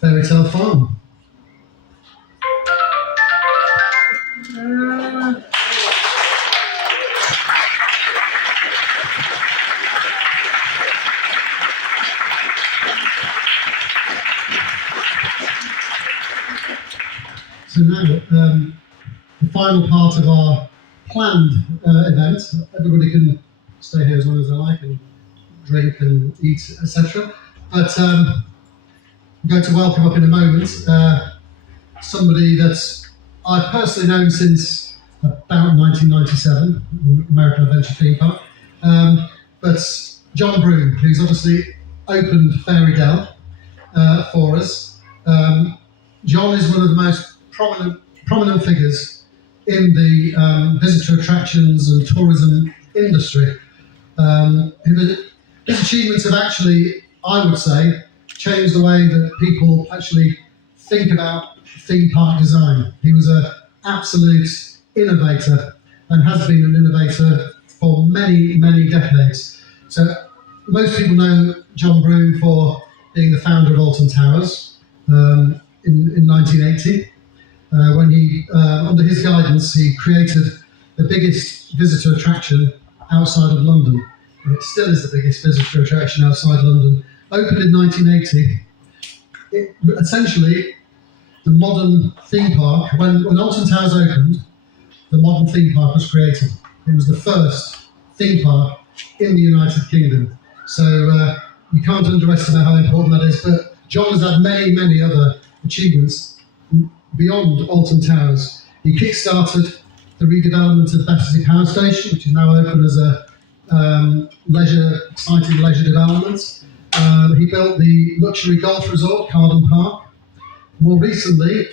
Fairytale Farm. So now, the final part of our planned event. Everybody can stay here as long as they like and drink and eat, etc. But I'm going to welcome up in a moment somebody that I've personally known since about 1997, American Adventure Theme Park. But John Broome, who's obviously opened Fairytale for us. John is one of the most prominent figures in the visitor attractions and tourism industry. His achievements have actually, I would say, changed the way that people actually think about theme park design. He was an absolute innovator and has been an innovator for many, many decades. So most people know John Broome for being the founder of Alton Towers in 1980. When he, under his guidance, he created the biggest visitor attraction outside of London. And it still is the biggest visitor attraction outside London. Opened in 1980. Essentially, the modern theme park, when Alton Towers opened, the modern theme park was created. It was the first theme park in the United Kingdom. So you can't underestimate how important that is. But John has had many, many other achievements beyond Alton Towers. He kick-started the redevelopment of Battersea Power Station, which is now open as a exciting leisure development. He built the luxury golf resort, Carden Park. More recently,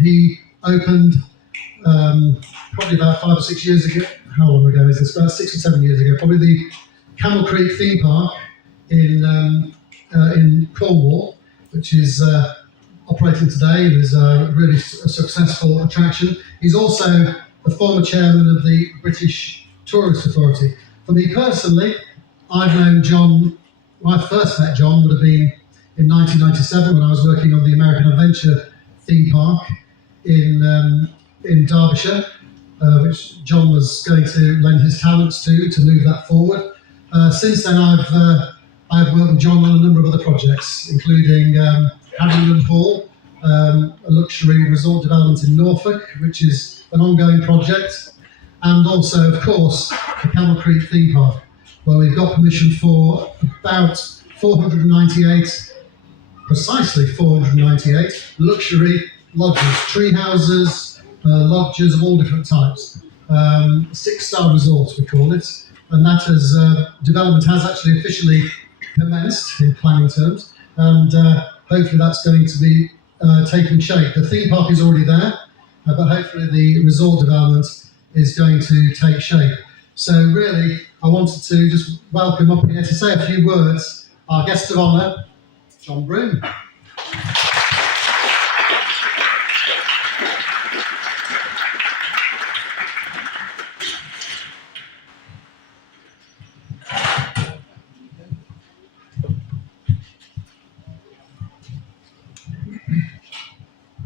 he opened, probably about 5 or 6 years ago, how long ago is this? About 6 or 7 years ago, probably the Camel Creek Theme Park in Cornwall, which is operating today and is really a successful attraction. He's also the former chairman of the British Tourist Authority. For me personally, I've known John, when I first met John would have been in 1997 when I was working on the American Adventure Theme Park in Derbyshire, which John was going to lend his talents to move that forward. Since then, I've worked with John on a number of other projects, including Haddington Hall, a luxury resort development in Norfolk, which is an ongoing project, and also, of course, the Camel Creek Theme Park, where we've got permission for about 498 luxury lodges, tree houses, lodges of all different types. 6-star resorts, we call it, and that has development has actually officially commenced in planning terms, and hopefully that's going to be taking shape. The theme park is already there, but hopefully the resort development is going to take shape. So really, I wanted to just welcome up here to say a few words our guest of honour, John Broome.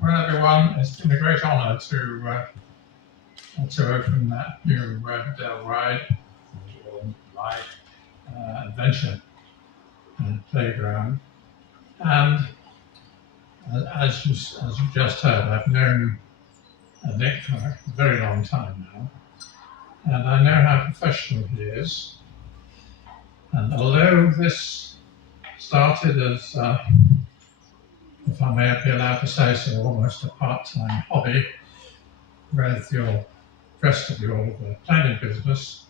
Well, everyone, it's been a great honour to open that new Dell ride, adventure playground. And as you just heard, I've known Nick for a very long time now, and I know how professional he is. And although this started as, if I may be allowed to say so, almost a part-time hobby with the rest of your planning business,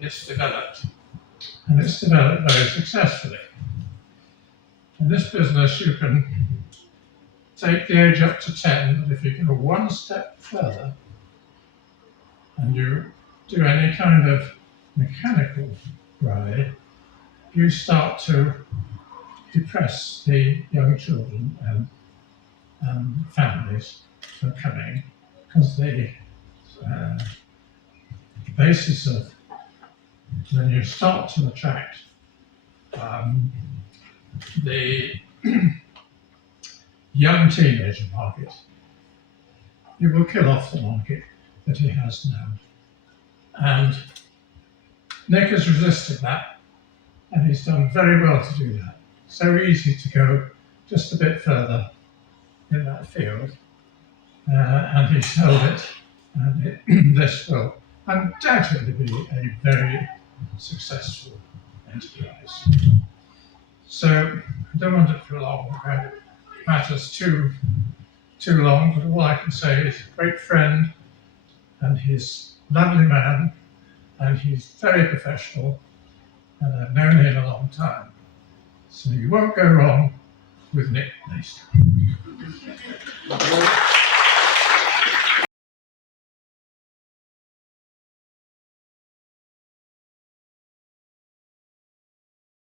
it's developed. And it's developed very successfully. In this business, you can take the age up to 10, but if you go one step further and you do any kind of mechanical ride, you start to depress the young children and families from coming, because the basis of when you start to attract the young teenager market. He will kill off the market that he has now. And Nick has resisted that, and he's done very well to do that. So easy to go just a bit further in that field, and he's held it, and this will undoubtedly be a very successful enterprise. So I don't want to prolong matters too long, but all I can say is a great friend, and he's a lovely man, and he's very professional, and I've known him a long time. So you won't go wrong with Nick Mason.